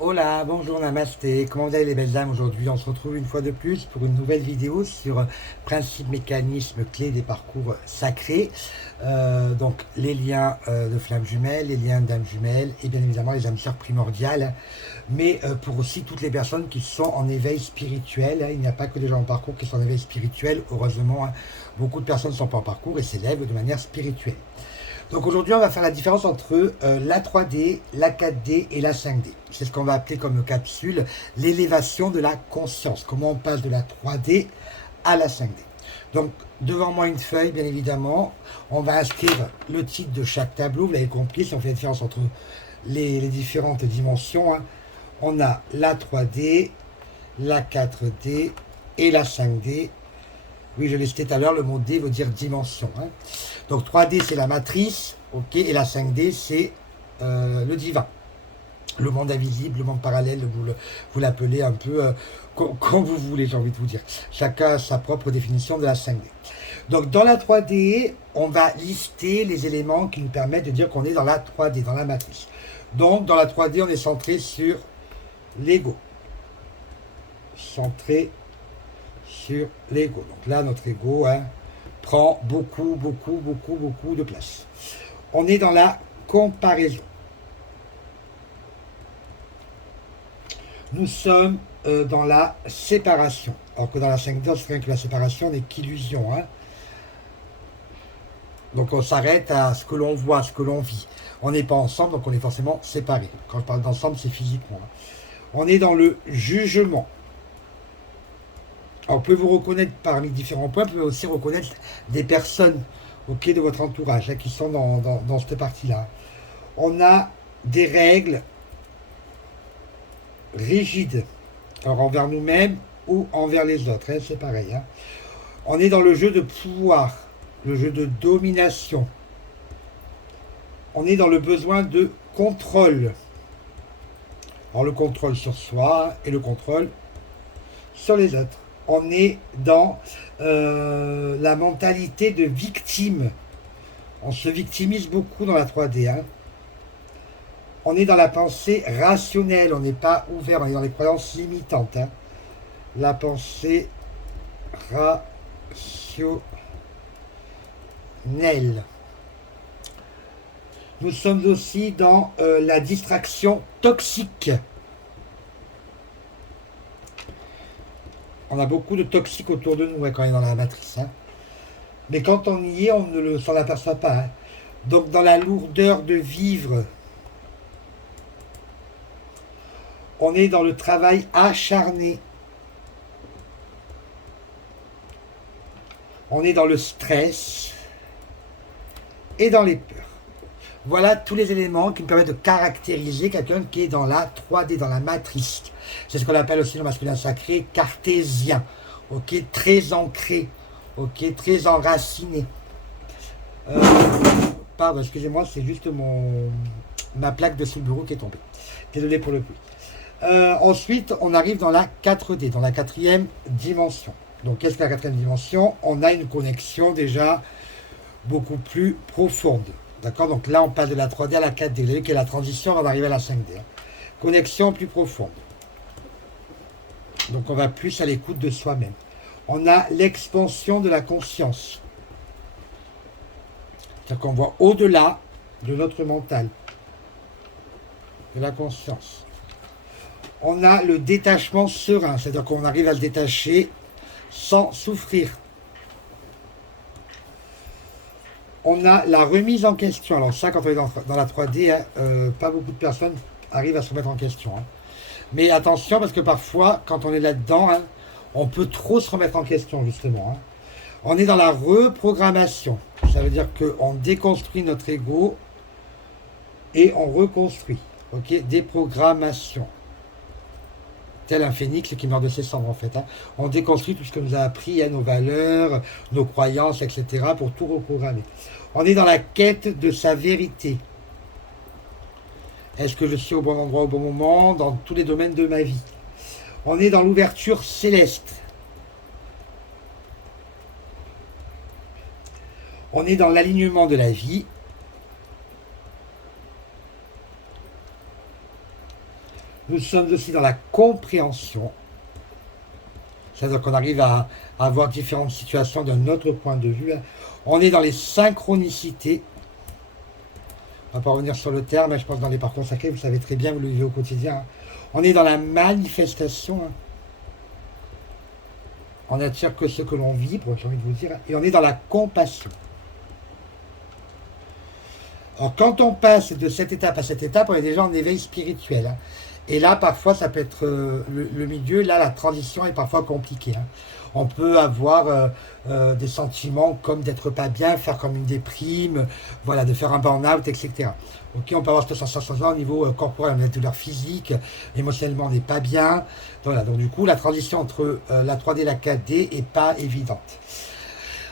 Hola, bonjour, namasté. Comment vous allez les belles dames? Aujourd'hui, on se retrouve une fois de plus pour une nouvelle vidéo sur principes, mécanismes, clés des parcours sacrés. Donc, les liens de flammes jumelles, les liens d'âmes jumelles et bien évidemment les âmes sœurs primordiales. Mais pour aussi toutes les personnes qui sont en éveil spirituel, hein. Il n'y a pas que des gens en parcours qui sont en éveil spirituel. Heureusement, hein. Beaucoup de personnes ne sont pas en parcours et s'élèvent de manière spirituelle. Donc aujourd'hui, on va faire la différence entre la 3D, la 4D et la 5D. C'est ce qu'on va appeler comme capsule l'élévation de la conscience. Comment on passe de la 3D à la 5D. Donc devant moi une feuille, bien évidemment. On va inscrire le titre de chaque tableau. Vous l'avez compris, si on fait la différence entre les différentes dimensions, hein. On a la 3D, la 4D et la 5D. Oui, je l'ai cité tout à l'heure, le mot D veut dire dimension, hein. Donc 3D c'est la matrice, ok, et la 5D c'est le divin, le monde invisible, le monde parallèle, vous l'appelez un peu comme vous voulez, j'ai envie de vous dire. Chacun a sa propre définition de la 5D. Donc dans la 3D, on va lister les éléments qui nous permettent de dire qu'on est dans la 3D, dans la matrice. Donc dans la 3D, on est centré sur l'ego. Centré sur l'ego. Donc là, notre ego, hein, prend beaucoup de place. On est dans la comparaison. Nous sommes dans la séparation. Alors que dans la 5D, on se que la séparation n'est qu'illusion, hein. Donc on s'arrête à ce que l'on voit, ce que l'on vit. On n'est pas ensemble, donc on est forcément séparés. Quand je parle d'ensemble, c'est physiquement, hein. On est dans le jugement. Alors, vous pouvez vous reconnaître parmi différents points, vous pouvez aussi reconnaître des personnes, ok, de votre entourage, hein, qui sont dans cette partie-là. On a des règles rigides, alors envers nous-mêmes ou envers les autres, hein, c'est pareil, hein. On est dans le jeu de pouvoir, le jeu de domination. On est dans le besoin de contrôle. Alors le contrôle sur soi et le contrôle sur les autres. On est dans la mentalité de victime. On se victimise beaucoup dans la 3D, hein. On est dans la pensée rationnelle, on n'est pas ouvert, on est dans les croyances limitantes, hein. La pensée rationnelle. Nous sommes aussi dans la distraction toxique. On a beaucoup de toxiques autour de nous, hein, quand on est dans la matrice, hein. Mais quand on y est, on ne s'en aperçoit pas, hein. Donc dans la lourdeur de vivre, on est dans le travail acharné. On est dans le stress et dans les peurs. Voilà tous les éléments qui me permettent de caractériser quelqu'un qui est dans la 3D, dans la matrice. C'est ce qu'on appelle aussi le masculin sacré cartésien. Ok, très ancré. Ok, très enraciné. Euh, Pardon, excusez-moi, c'est juste ma plaque de Subaru qui est tombée. Désolé pour le bruit. Ensuite, on arrive dans la 4D, dans la quatrième dimension. Donc, qu'est-ce que la quatrième dimension? On a une connexion déjà beaucoup plus profonde. D'accord? Donc là, on passe de la 3D à la 4D. Vous voyez que la transition va arriver à la 5D, hein. Connexion plus profonde. Donc, on va plus à l'écoute de soi-même. On a l'expansion de la conscience. C'est-à-dire qu'on voit au-delà de notre mental, de la conscience. On a le détachement serein, c'est-à-dire qu'on arrive à le détacher sans souffrir. On a la remise en question. Alors ça, quand on est dans la 3D, hein, pas beaucoup de personnes arrivent à se remettre en question, hein. Mais attention, parce que parfois, quand on est là-dedans, hein, on peut trop se remettre en question, justement, hein. On est dans la reprogrammation. Ça veut dire qu'on déconstruit notre ego et on reconstruit. Ok, déprogrammation. Tel un phénix qui meurt de ses cendres, en fait, hein. On déconstruit tout ce que nous a appris, hein, nos valeurs, nos croyances, etc., pour tout reprogrammer. On est dans la quête de sa vérité. Est-ce que je suis au bon endroit au bon moment dans tous les domaines de ma vie? On est dans l'ouverture céleste. On est dans l'alignement de la vie. Nous sommes aussi dans la compréhension. C'est-à-dire qu'on arrive à voir différentes situations d'un autre point de vue. On est dans les synchronicités. On ne va pas revenir sur le terme, mais je pense dans les parcours sacrés, vous savez très bien, vous le vivez au quotidien. On est dans la manifestation. On n'attire que ce que l'on vibre, j'ai envie de vous dire. Et on est dans la compassion. Alors, quand on passe de cette étape à cette étape, on est déjà en éveil spirituel. Et là, parfois, ça peut être le milieu. Là, la transition est parfois compliquée. On peut avoir des sentiments comme d'être pas bien, faire comme une déprime, voilà, de faire un burn-out, etc. Ok, on peut avoir cette sensation-là au niveau corporel, on a des douleurs physiques, émotionnellement, on n'est pas bien. Voilà, donc du coup, la transition entre la 3D et la 4D est pas évidente.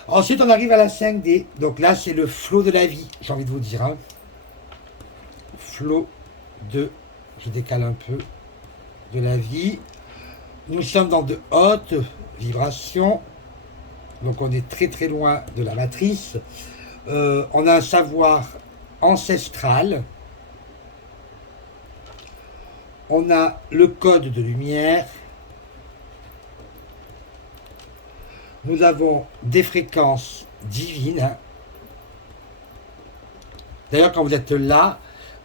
Ensuite, on arrive à la 5D. Donc là, c'est le flot de la vie, j'ai envie de vous dire. Flot de, je décale un peu, de la vie. Nous sommes dans de hautes vibrations. Donc on est très très loin de la matrice. On a un savoir ancestral. On a le code de lumière. Nous avons des fréquences divines. D'ailleurs, quand vous êtes là,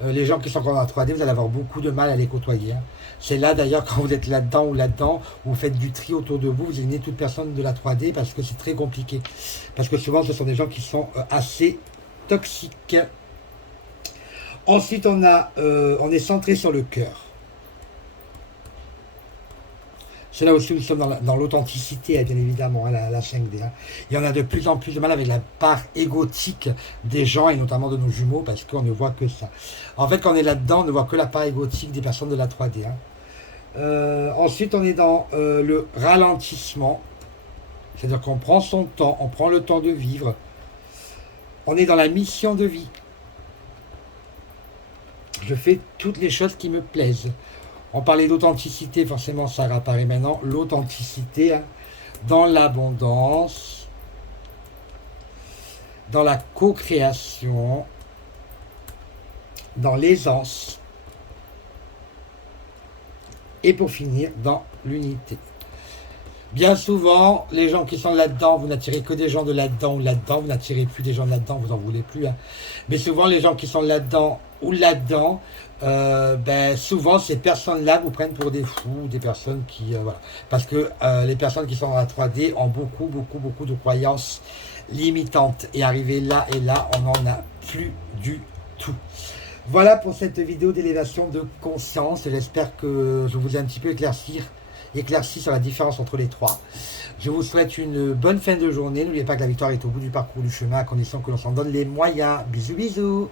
les gens qui sont encore dans la 3D, vous allez avoir beaucoup de mal à les côtoyer. C'est là d'ailleurs, quand vous êtes là-dedans ou là-dedans, vous faites du tri autour de vous, vous éliminez toute personne de la 3D parce que c'est très compliqué. Parce que souvent, ce sont des gens qui sont assez toxiques. Ensuite, on est centré sur le cœur. C'est là aussi où nous sommes dans l'authenticité, bien évidemment, la 5D. Et on a de plus en plus de mal avec la part égotique des gens, et notamment de nos jumeaux, parce qu'on ne voit que ça. En fait, quand on est là-dedans, on ne voit que la part égotique des personnes de la 3D. Ensuite, on est dans le ralentissement. C'est-à-dire qu'on prend son temps, on prend le temps de vivre. On est dans la mission de vie. Je fais toutes les choses qui me plaisent. On parlait d'authenticité, forcément ça réapparaît maintenant. L'authenticité dans l'abondance, dans la co-création, dans l'aisance. Et pour finir, dans l'unité. Bien souvent, les gens qui sont là-dedans, vous n'attirez que des gens de là-dedans ou là-dedans, vous n'attirez plus des gens de là-dedans, vous n'en voulez plus. Mais souvent, les gens qui sont là-dedans ou là-dedans, souvent ces personnes-là vous prennent pour des fous, des personnes qui... voilà. Parce que les personnes qui sont dans la 3D ont beaucoup de croyances limitantes. Et arrivé là et là, on n'en a plus du tout. Voilà pour cette vidéo d'élévation de conscience. J'espère que je vous ai un petit peu éclairci sur la différence entre les trois. Je vous souhaite une bonne fin de journée. N'oubliez pas que la victoire est au bout du parcours du chemin, à condition que l'on s'en donne les moyens. Bisous, bisous.